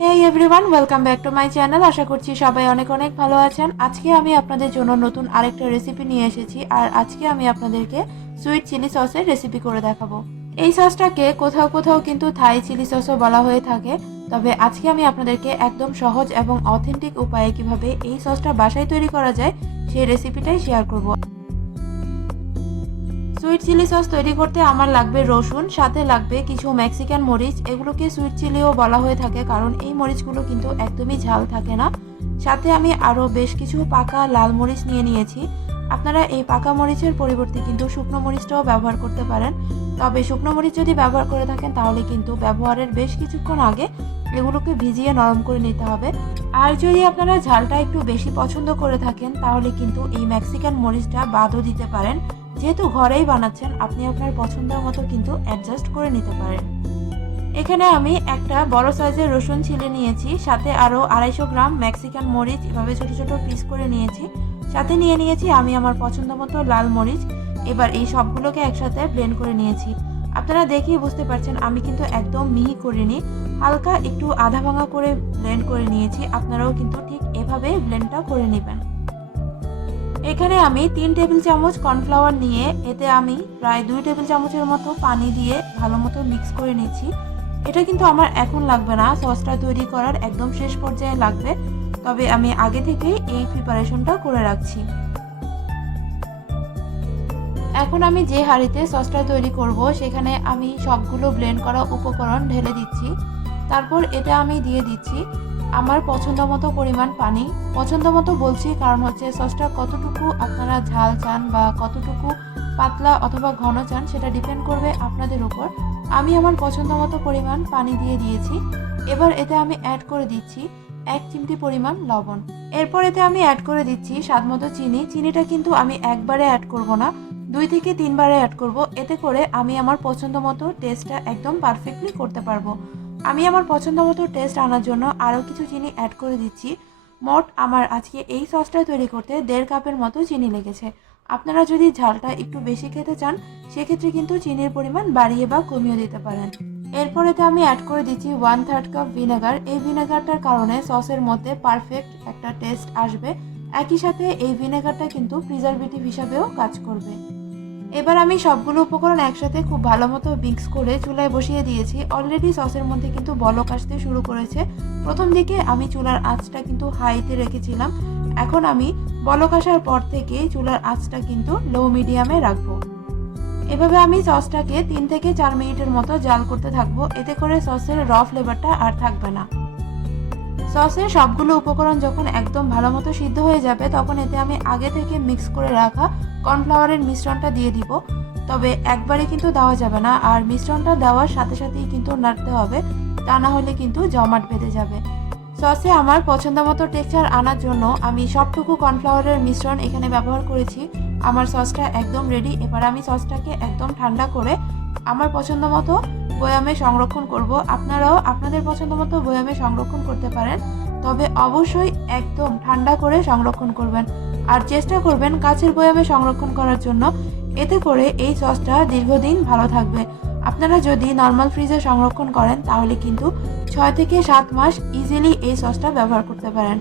Hey everyone, welcome back to my channel. আশা করছি সবাই অনেক অনেক ভালো আছেন। আজকে আমি আপনাদের জন্য নতুন আরেকটা রেসিপি নিয়ে এসেছি, আর আজকে আমি আপনাদেরকে সুইট চিলি সসের রেসিপি করে দেখাবো। এই সসটাকে কোথাও কোথাও কিন্তু থাই চিলি সসও বলা হয়ে থাকে, তবে আজকে আমি আপনাদেরকে একদম সহজ এবং অথেন্টিক উপায়ে কিভাবে এই সসটা বাসায় তৈরি করা যায় সেই রেসিপিটাই শেয়ার করব। সুইট চিলি সস তৈরি করতে আমার লাগবে রসুন, সাথে লাগবে কিছু মেক্সিকান মরিচ। এগুলোকে সুইট চিলিও বলা হয়ে থাকে কারণ এই মরিচগুলো কিন্তু একদমই ঝাল থাকে না। সাথে আমি আরও বেশ কিছু পাকা লাল মরিচ নিয়ে নিয়েছি। আপনারা এই পাকা মরিচের পরিবর্তে কিন্তু শুকনো মরিচটাও ব্যবহার করতে পারেন, তবে শুকনো মরিচ যদি ব্যবহার করে থাকেন তাহলে কিন্তু ব্যবহারের বেশ কিছুক্ষণ আগে এগুলোকে ভিজিয়ে নরম করে নিতে হবে। আর যদি আপনারা ঝালটা একটু বেশি পছন্দ করে থাকেন তাহলে কিন্তু এই মেক্সিকান মরিচটা বাদও দিতে পারেন। যেহেতু ঘরেই বানাচ্ছেন, আপনি আপনার পছন্দের মতো কিন্তু অ্যাডজাস্ট করে নিতে পারেন। এখানে আমি একটা বড় সাইজের রসুন ছিলে নিয়েছি, সাথে আরও 250 গ্রাম মেক্সিকান মরিচ এভাবে ছোট ছোট পিস করে নিয়েছি। সাথে নিয়ে নিয়েছি আমি আমার পছন্দ মতো লাল মরিচ। এবার এই সবগুলোকে একসাথে ব্লেন্ড করে নিয়েছি। আপনারা দেখেই বুঝতে পারছেন আমি কিন্তু একদম মিহি করিনি, হালকা একটু আধা ভাঙা করে ব্লেন্ড করে নিয়েছি। আপনারাও কিন্তু ঠিক এভাবে ব্লেন্ডটা করে নেবেন। এখানে আমি 3 টেবিল চামচ কর্নফ্লাওয়ার নিয়ে এতে আমি প্রায় 2 টেবিল চামচের মতো পানি দিয়ে ভালো মতো মিক্স করে নিচ্ছি। এটা কিন্তু আমার এখন লাগবে না, সসটা তৈরি করার একদম শেষ পর্যায়ে লাগবে, তবে আমি আগে থেকেই এই প্রিপারেশনটা করে রাখছি। এখন আমি যে হাঁড়িতে সসটা তৈরি করব সেখানে আমি সবগুলো ব্লেন্ড করা উপকরণ ঢেলে দিচ্ছি। তারপর এটা আমি দিয়ে দিচ্ছি আমার পছন্দ মতো পরিমাণ পানি। পছন্দ মতো বলছি কারণ হচ্ছে সসটা কতটুকু আপনারা ঝাল চান বা কতটুকু পাতলা অথবা ঘন চান সেটা ডিপেন্ড করবে আপনাদের উপর। আমি আমার পছন্দ মতো পরিমাণ পানি দিয়ে দিয়েছি। এবার এতে আমি অ্যাড করে দিচ্ছি 1 চিমটি পরিমাণ লবণ। এরপর এতে আমি অ্যাড করে দিচ্ছি স্বাদ মতো চিনি। চিনিটা কিন্তু আমি একবারে অ্যাড করব না, 2 থেকে 3 বারে অ্যাড করব। এতে করে আমি আমার পছন্দ মতো টেস্টটা একদম পারফেক্টলি করতে পারবো। আমি আমার পছন্দ মতো টেস্ট আনার জন্য আরও কিছু চিনি অ্যাড করে দিচ্ছি। মোট আমার আজকে এই সসটা তৈরি করতে 1.5 কাপের মতো চিনি লেগেছে। আপনারা যদি ঝালটা একটু বেশি খেতে চান সেক্ষেত্রে কিন্তু চিনির পরিমাণ বাড়িয়ে বা কমিয়ে দিতে পারেন। এরপর এতে আমি অ্যাড করে দিচ্ছি 1/3 কাপ ভিনেগার। এই ভিনেগারটার কারণে সসের মধ্যে পারফেক্ট একটা টেস্ট আসবে। একই সাথে এই ভিনেগারটা কিন্তু প্রিজারভেটিভ হিসাবেও কাজ করবে। এবার আমি সবগুলো উপকরণ একসাথে খুব ভালো মতো মিক্স করে চুলায় বসিয়ে দিয়েছি। অলরেডি সসের মধ্যে কিন্তু বলক আসতে শুরু করেছে। প্রথম দিকে আমি চুলার আঁচটা কিন্তু হাইতে রেখেছিলাম, এখন আমি বলক আসার পর থেকে চুলার আঁচটা কিন্তু লো মিডিয়ামে রাখবো। এভাবে আমি সসটাকে 3 থেকে 4 মিনিটের মতো জাল করতে থাকবো। এতে করে সসের র ফ্লেভারটা আর থাকবে না। সসের সবগুলো উপকরণ যখন একদম ভালো মতো সিদ্ধ হয়ে যাবে তখন এতে আমি আগে থেকে মিক্স করে রাখা কর্নফ্লাওয়ারের মিশ্রণটা দিয়ে দিব। তবে একবারে কিন্তু দেওয়া যাবে না, আর মিশ্রণটা দেওয়ার সাথে সাথেই কিন্তু নাড়তে হবে, তা না হলে কিন্তু জমাট বেঁধে যাবে। সসে আমার পছন্দ মতো টেক্সচার আনার জন্য আমি সবটুকু কর্নফ্লাওয়ারের মিশ্রণ এখানে ব্যবহার করেছি। আমার সসটা একদম রেডি। এবার আমি সসটাকে একদম ঠান্ডা করে আমার পছন্দ মতো বয়ামে সংরক্ষণ করব। আপনারাও আপনাদের পছন্দ মতো বয়ামে সংরক্ষণ করতে পারেন, তবে অবশ্যই একদম ঠান্ডা করে সংরক্ষণ করবেন। আর চেষ্টা করবেন কাচের বয়ামে সংরক্ষণ করার জন্য, এতে করে এই সসটা দীর্ঘদিন ভালো থাকবে। আপনারা যদি নর্মাল ফ্রিজে সংরক্ষণ করেন তাহলে কিন্তু 6 থেকে 7 মাস ইজিলি এই সসটা ব্যবহার করতে পারেন।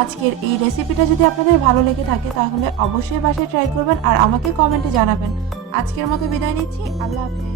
আজকের এই রেসিপিটা যদি আপনাদের ভালো লেগে থাকে তাহলে অবশ্যই বাসায় ট্রাই করবেন আর আমাকে কমেন্টে জানাবেন। আজকের মতো বিদায় নিচ্ছি, আল্লাহ হাফেজ।